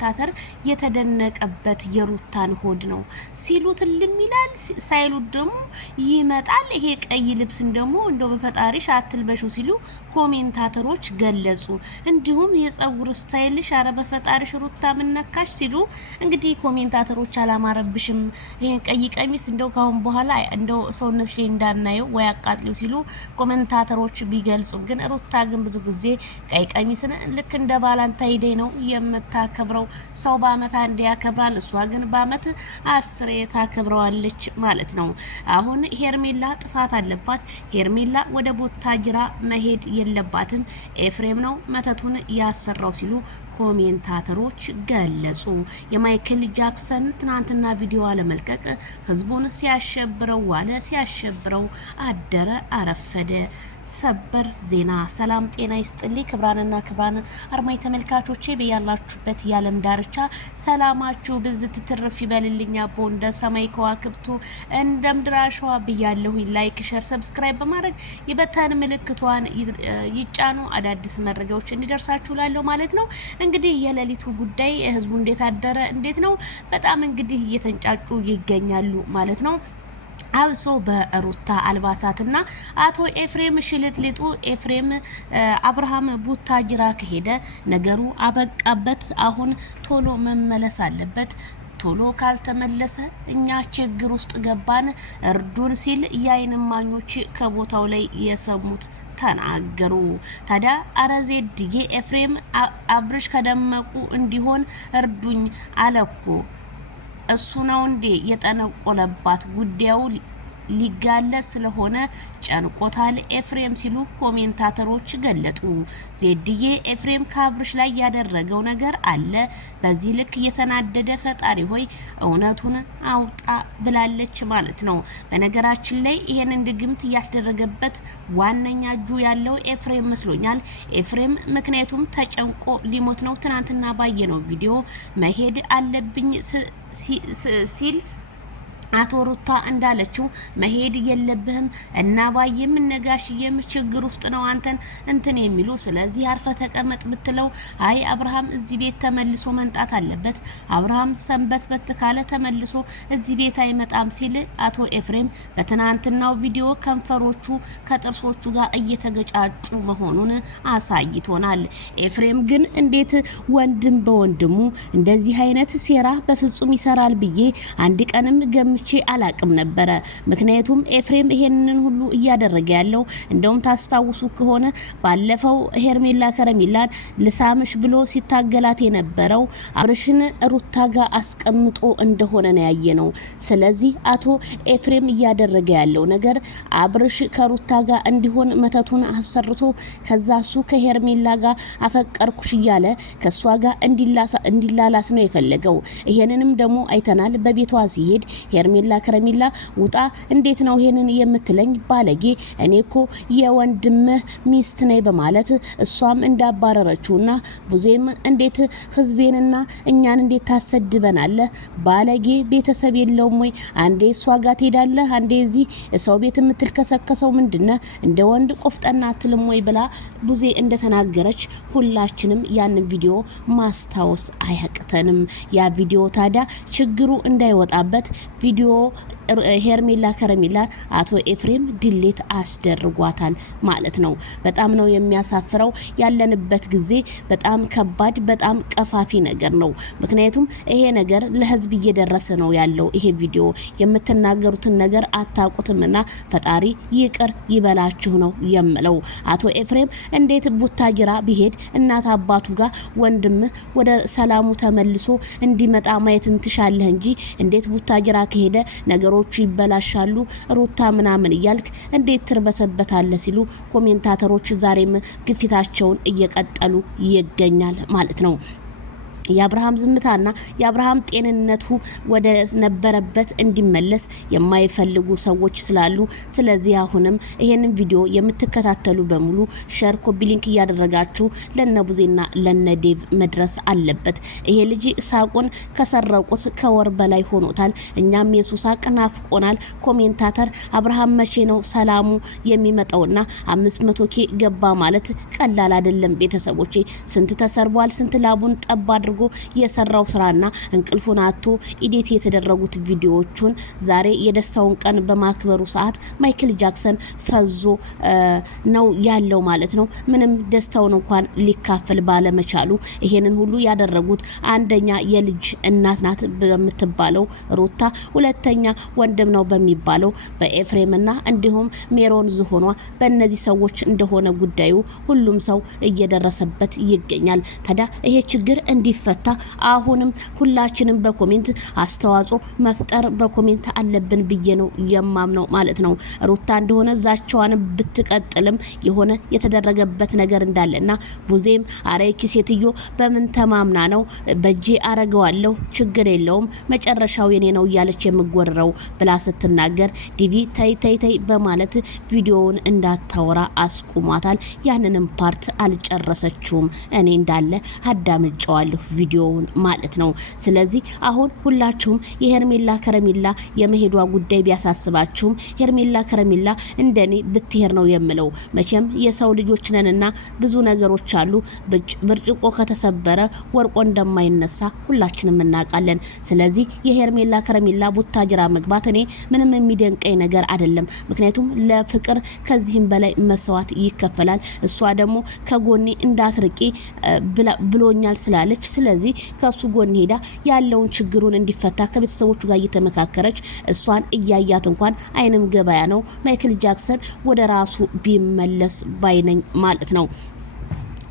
ኮሜንታተር የተደነቀበት የሩታን ሆድ ነው ሲሉት ልሚላል ሳይሉት ደግሞ ይመጣል። ይሄ ቀይ ልብስን ደግሞ እንደው በፈጣሪሽ አትልበሹ ሲሉ ኮሜንታተሮች ገለጹ። እንዲሁም የጸጉር ስታይልሽ አረ በፈጣሪሽ ሩታ ምነካሽ ሲሉ እንግዲህ ኮሜንታተሮች አላማረብሽም ይሄን ቀይ ቀሚስ እንደው ካሁን በኋላ እንደው ሰውነትሽ እንዳናየው ወይ አቃጥሊው ሲሉ ኮሜንታተሮች ቢገልጹ ግን ሩታ ግን ብዙ ጊዜ ቀይ ቀሚስን ልክ እንደ ቫላንታይን ዴይ ነው የምታከብረው። ሰው በአመት አንዴ ያከብራል፣ እሷ ግን በአመት 10 ታከብረዋለች ማለት ነው። አሁን ሄርሜላ ጥፋት አለባት። ሄርሜላ ወደ ቡታጅራ መሄድ የለባትም፣ ኤፍሬም ነው መተቱን ያሰራው ሲሉ ኮሜንታተሮች ገለጹ። የማይክል ጃክሰን ትናንትና ቪዲዮ አለመልቀቅ ህዝቡን ሲያሸብረው ዋለ፣ ሲያሸብረው አደረ፣ አረፈደ። ሰበር ዜና። ሰላም ጤና ይስጥልኝ ክብራንና ክብራን አርማይ ተመልካቾቼ በያላችሁበት የዓለም ዳርቻ ሰላማችሁ ብዝት ትርፍ ይበልልኝ። አቦ እንደ ሰማይ ከዋክብቱ እንደ ምድር አሸዋ ብያለሁ። ላይክ ሼር ሰብስክራይብ በማድረግ የበተን ምልክቷን ይጫኑ፣ አዳዲስ መረጃዎች እንዲደርሳችሁ ላለው ማለት ነው። እንግዲህ የሌሊቱ ጉዳይ ህዝቡ እንዴት አደረ እንዴት ነው በጣም እንግዲህ እየተንጫጩ ይገኛሉ ማለት ነው። አብሶ በሩታ አልባሳትና አቶ ኤፍሬም ሽልጥልጡ ኤፍሬም አብርሃም ቡታጅራ ከሄደ ነገሩ አበቃበት። አሁን ቶሎ መመለስ አለበት። ቶሎ ካልተመለሰ እኛ ችግር ውስጥ ገባን እርዱን ሲል የዓይን እማኞች ከቦታው ላይ የሰሙት ተናገሩ። ታዲያ አረዜድዬ ኤፍሬም አብርሽ ከደመቁ እንዲሆን እርዱኝ አለኮ እሱ ነው እንዴ የጠነቆለባት ጉዳዩ ሊጋለጽ ስለሆነ ጨንቆታል ኤፍሬም ሲሉ ኮሜንታተሮች ገለጡ። ዜድዬ ኤፍሬም ከአብርሽ ላይ ያደረገው ነገር አለ፣ በዚህ ልክ የተናደደ ፈጣሪ ሆይ እውነቱን አውጣ ብላለች ማለት ነው። በነገራችን ላይ ይሄንን ድግምት ያስደረገበት ዋነኛ እጁ ያለው ኤፍሬም መስሎኛል። ኤፍሬም ምክንያቱም ተጨንቆ ሊሞት ነው። ትናንትና ባየነው ቪዲዮ መሄድ አለብኝ ሲል አቶ ሩታ እንዳለችው መሄድ የለብህም እና ባየም ነጋሽየም ችግር ውስጥ ነው አንተን እንትን የሚሉ ስለዚህ አርፈ ተቀመጥ ብትለው አይ አብርሃም እዚህ ቤት ተመልሶ መንጣት አለበት፣ አብርሃም ሰንበት በትካለ ተመልሶ እዚህ ቤት አይመጣም ሲል አቶ ኤፍሬም በትናንትናው ቪዲዮ ከንፈሮቹ ከጥርሶቹ ጋር እየተገጫጩ መሆኑን አሳይቶናል። ኤፍሬም ግን እንዴት ወንድም በወንድሙ እንደዚህ አይነት ሴራ በፍጹም ይሰራል ብዬ አንድ ቀንም ገም አላቅም ነበረ። ምክንያቱም ኤፍሬም ይሄንን ሁሉ እያደረገ ያለው እንደውም ታስታውሱ ከሆነ ባለፈው ሄርሜላ ከረሜላን ልሳምሽ ብሎ ሲታገላት የነበረው አብርሽን ሩታ ጋር አስቀምጦ እንደሆነ ነው ያየነው። ስለዚህ አቶ ኤፍሬም እያደረገ ያለው ነገር አብርሽ ከሩታ ጋር እንዲሆን መተቱን አሰርቶ ከዛ እሱ ከሄርሜላ ጋር አፈቀርኩሽ እያለ ከሷ ጋር እንዲላላስ ነው የፈለገው። ይሄንንም ደግሞ አይተናል። በቤቷ ሲሄድ ሄርሜላ ከረሜላ ውጣ እንዴት ነው ይሄንን የምትለኝ ባለጌ፣ እኔኮ የወንድምህ ሚስት ነኝ በማለት እሷም እንዳባረረችውና ቡዜም እንዴት ህዝቤንና እኛን እንዴት ታሰድበናለህ ባለጌ፣ ቤተሰብ የለውም ወይ አንዴ እሷ ጋር ትሄዳለህ አንዴ እዚህ ሰው ቤት የምትልከሰከሰው ምንድነው እንደ ወንድ ቆፍጠና አትልም ወይ ብላ ቡዜ እንደተናገረች ሁላችንም ያንን ቪዲዮ ማስታወስ አያቅተንም። ያ ቪዲዮ ታዲያ ችግሩ እንዳይወጣበት ቪዲዮ ሄርሜላ ከረሜላ አቶ ኤፍሬም ድሌት አስደርጓታል ማለት ነው። በጣም ነው የሚያሳፍረው። ያለንበት ጊዜ በጣም ከባድ በጣም ቀፋፊ ነገር ነው። ምክንያቱም ይሄ ነገር ለህዝብ እየደረሰ ነው ያለው። ይሄ ቪዲዮ የምትናገሩትን ነገር አታውቁትምና ፈጣሪ ይቅር ይበላችሁ ነው የምለው። አቶ ኤፍሬም እንዴት ቡታጅራ ቢሄድ እናት አባቱ ጋር ወንድም ወደ ሰላሙ ተመልሶ እንዲመጣ ማየት እንትሻለህ እንጂ እንዴት ቡታጅራ ከሄደ ነገሮቹ ይበላሻሉ ሩታ ምናምን እያልክ እንዴት ትርበተበታለ ሲሉ ኮሜንታተሮች ዛሬም ግፊታቸውን እየቀጠሉ ይገኛል ማለት ነው። የአብርሃም ዝምታና የአብርሃም ጤንነቱ ወደ ነበረበት እንዲመለስ የማይፈልጉ ሰዎች ስላሉ ስለዚህ አሁንም ይሄንን ቪዲዮ የምትከታተሉ በሙሉ ሼር ኮፒ ሊንክ እያደረጋችሁ ለነቡዜና ለነዴቭ መድረስ አለበት። ይሄ ልጅ ሳቁን ከሰረቁት ከወር በላይ ሆኖታል። እኛም የሱ ሳቅ ናፍቆናል። ኮሜንታተር አብርሃም መቼ ነው ሰላሙ የሚመጣውና 500K ገባ ማለት ቀላል አይደለም። ቤተሰቦቼ ስንት ተሰርቧል፣ ስንት ላቡን ጠብ አድርጎ አድርጎ የሰራው ስራና እንቅልፉን አጥቶ ኢዲት የተደረጉት ቪዲዮዎቹን ዛሬ የደስታውን ቀን በማክበሩ ሰዓት ማይክል ጃክሰን ፈዞ ነው ያለው ማለት ነው። ምንም ደስታውን እንኳን ሊካፈል ባለመቻሉ ይሄንን ሁሉ ያደረጉት አንደኛ የልጅ እናት ናት በምትባለው ሩታ፣ ሁለተኛ ወንድም ነው በሚባለው በኤፍሬምና እንዲሁም ሜሮን ዝሆኗ በእነዚህ ሰዎች እንደሆነ ጉዳዩ ሁሉም ሰው እየደረሰበት ይገኛል። ታዲያ ይሄ ችግር እንዲፈታ አሁንም ሁላችንም በኮሜንት አስተዋጽኦ መፍጠር በኮሜንት አለብን ብዬ ነው የማምነው ማለት ነው። ሩታ እንደሆነ ዛቻዋን ብትቀጥልም የሆነ የተደረገበት ነገር እንዳለና ቡዜም አረቺ ሴትዮ በምን ተማምና ነው በጄ አረጋዋለሁ ችግር የለውም መጨረሻው የኔ ነው እያለች የምጎረረው ብላ ስትናገር ዲቪ ተይ በማለት ቪዲዮውን እንዳታወራ አስቁሟታል። ያንንም ፓርት አልጨረሰችውም። እኔ እንዳለ አዳምጫዋለሁ ቪዲዮውን ማለት ነው። ስለዚህ አሁን ሁላችሁም የሄርሜላ ከረሜላ የመሄዷ ጉዳይ ቢያሳስባችሁም ሄርሜላ ከረሜላ እንደኔ ብትሄር ነው የምለው። መቼም የሰው ልጆች ነንና ብዙ ነገሮች አሉ። ብርጭቆ ከተሰበረ ወርቆ እንደማይነሳ ሁላችንም እናውቃለን። ስለዚህ የሄርሜላ ከረሜላ ቡታጅራ መግባት እኔ ምንም የሚደንቀኝ ነገር አይደለም። ምክንያቱም ለፍቅር ከዚህም በላይ መስዋዕት ይከፈላል። እሷ ደግሞ ከጎኔ እንዳትርቂ ብሎኛል ስላለች ስለዚህ ከሱ ጎን ሄዳ ያለውን ችግሩን እንዲፈታ ከቤተሰቦቹ ጋር እየተመካከረች እሷን እያያት እንኳን አይንም ገበያ ነው ማይክል ጃክሰን ወደ ራሱ ቢመለስ ባይነኝ ማለት ነው።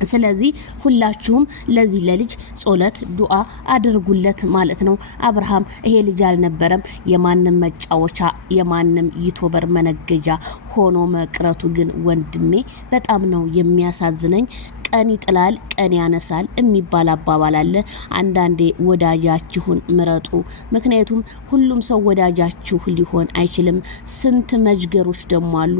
ስለዚህ ሁላችሁም ለዚህ ለልጅ ጾለት ዱአ አድርጉለት ማለት ነው። አብርሃም ይሄ ልጅ አልነበረም የማንም መጫወቻ የማንም ዩቲዩበር መነገጃ ሆኖ መቅረቱ ግን ወንድሜ በጣም ነው የሚያሳዝነኝ። ቀን ይጥላል ቀን ያነሳል የሚባል አባባል አለ። አንዳንዴ ወዳጃችሁን ምረጡ። ምክንያቱም ሁሉም ሰው ወዳጃችሁ ሊሆን አይችልም። ስንት መጅገሮች ደግሞ አሉ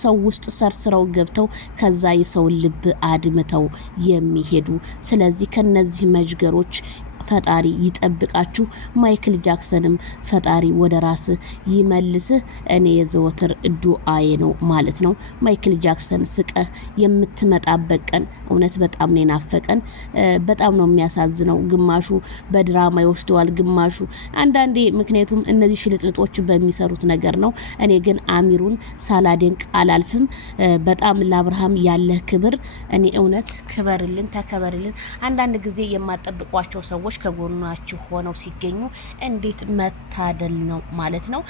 ሰው ውስጥ ሰርስረው ገብተው ከዛ የሰው ልብ አድምተው የሚሄዱ። ስለዚህ ከነዚህ መጅገሮች ፈጣሪ ይጠብቃችሁ። ማይክል ጃክሰንም ፈጣሪ ወደ ራስህ ይመልስህ እኔ የዘወትር ዱአዬ ነው ማለት ነው። ማይክል ጃክሰን ስቀህ የምትመጣበት ቀን እውነት በጣም ነው ናፈቀን። በጣም ነው የሚያሳዝነው። ግማሹ በድራማ ይወስደዋል፣ ግማሹ አንዳንዴ ምክንያቱም እነዚህ ሽልጥልጦች በሚሰሩት ነገር ነው። እኔ ግን አሚሩን ሳላደንቅ አላልፍም። በጣም ለአብርሃም ያለህ ክብር እኔ እውነት ክበርልን፣ ተከበርልን። አንዳንድ ጊዜ የማጠብቋቸው ሰዎች ከጎናችሁ ሆነው ሲገኙ እንዴት መታደል ነው ማለት ነው።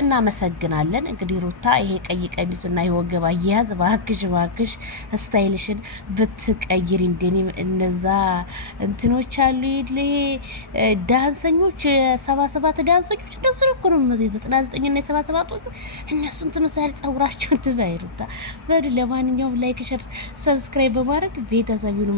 እናመሰግናለን። እንግዲህ ሩታ ይሄ ቀይ ቀሚስና የወገብ አያያዝ ባክሽ ስታይልሽን ብትቀይሪ እንደኔ እነዛ እንትኖች አሉ ይሄ ዳንሰኞች 77 ዳንሰኞች እነሱ እኮ ነው 99 እና 77 እነሱን ተመሳሳይ ጸጉራቸው ትባይ ሩታ በሉ። ለማንኛውም ላይክ፣ ሼር፣ ሰብስክራይብ በማድረግ ቤተሰብ ይሁኑ።